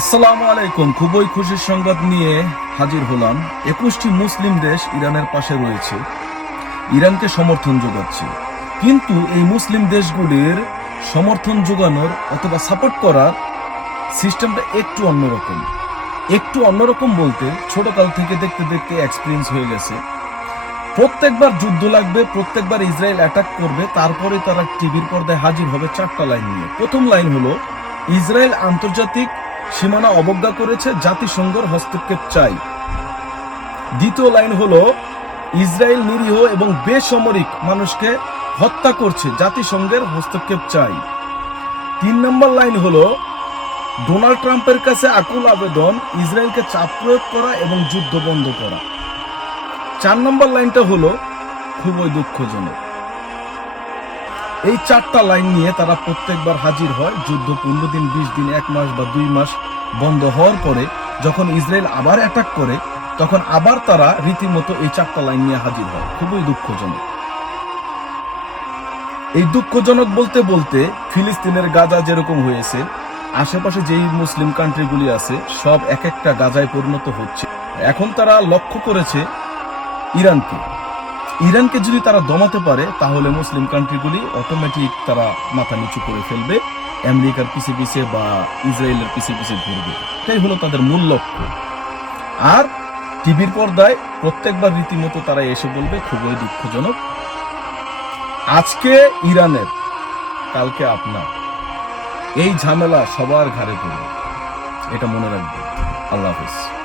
আসসালামু আলাইকুম। খুবই খুশির সংবাদ নিয়ে হাজির হলাম। একুশটি মুসলিম দেশ ইরানের পাশে রয়েছে। ইরানকে সমর্থন যোগাচ্ছে। কিন্তু এই মুসলিম দেশগুলির সমর্থন যোগানোর অথবা সাপোর্ট করার সিস্টেমটা একটু অন্যরকম। একটু অন্যরকম বলতে ছোটকাল থেকে দেখতে দেখতে এক্সপিরিয়েন্স হয়ে গেছে। প্রত্যেকবার যুদ্ধ লাগবে, প্রত্যেকবার ইসরায়েল অ্যাটাক করবে, তারপরে তারা টিভির পর্দায় হাজির হবে চারটা লাইন নিয়ে। প্রথম লাইন হলো, ইসরায়েল আন্তর্জাতিক সীমানা অবজ্ঞা করেছে জাতিসংঘর হস্তক্ষেপ চাই। দ্বিতীয় লাইন হলো, ইসরায়েল নিরীহ এবং বেসামরিক মানুষকে হত্যা করছে জাতিসংঘের হস্তক্ষেপ চাই। তিন নম্বর লাইন হলো, ডোনাল্ড ট্রাম্পের কাছে আকুল আবেদন, ইসরায়েলকে চাপ প্রয়োগ করা এবং যুদ্ধ বন্ধ করা। চার নম্বর লাইনটা হলো, খুবই দুঃখজনক। এই চারটা লাইন নিয়ে তারা প্রত্যেকবার হাজির হয়। যুদ্ধ পনেরো দিন, বিশ দিন, এক মাস বা দুই মাস বন্ধ হওয়ার পরে যখন ইসরায়েল আবার অ্যাটাক করে, তখন আবার তারা রীতিমতো এই চারটা লাইন নিয়ে হাজির হয়। খুবই দুঃখজনক। এই দুঃখজনক বলতে বলতে ফিলিস্তিনের গাজা যেরকম হয়েছে, আশেপাশে যেই মুসলিম কান্ট্রিগুলি আছে, সব এক একটা গাজায় পরিণত হচ্ছে। এখন তারা লক্ষ্য করেছে ইরানকে। ইরানকে যদি তারা দমাতে পারে, তাহলে মুসলিম কান্ট্রিগুলি অটোমেটিক তারা মাথা নিচু করে ফেলবে, আমেরিকার পিছে পিছে বা ইসরায়েলের পিছে পিছে ঘুরবে এটাই হলো তাদের মূল লক্ষ্য। আর টিভির পর্দায় প্রত্যেকবার রীতিমতো তারা এসে বলবে, খুবই দুঃখজনক, আজকে ইরানের, কালকে আপনার। এই ঝামেলা সবার ঘাড়ে পড়বে। এটা মনে রাখবে আল্লাহ হাফিজ।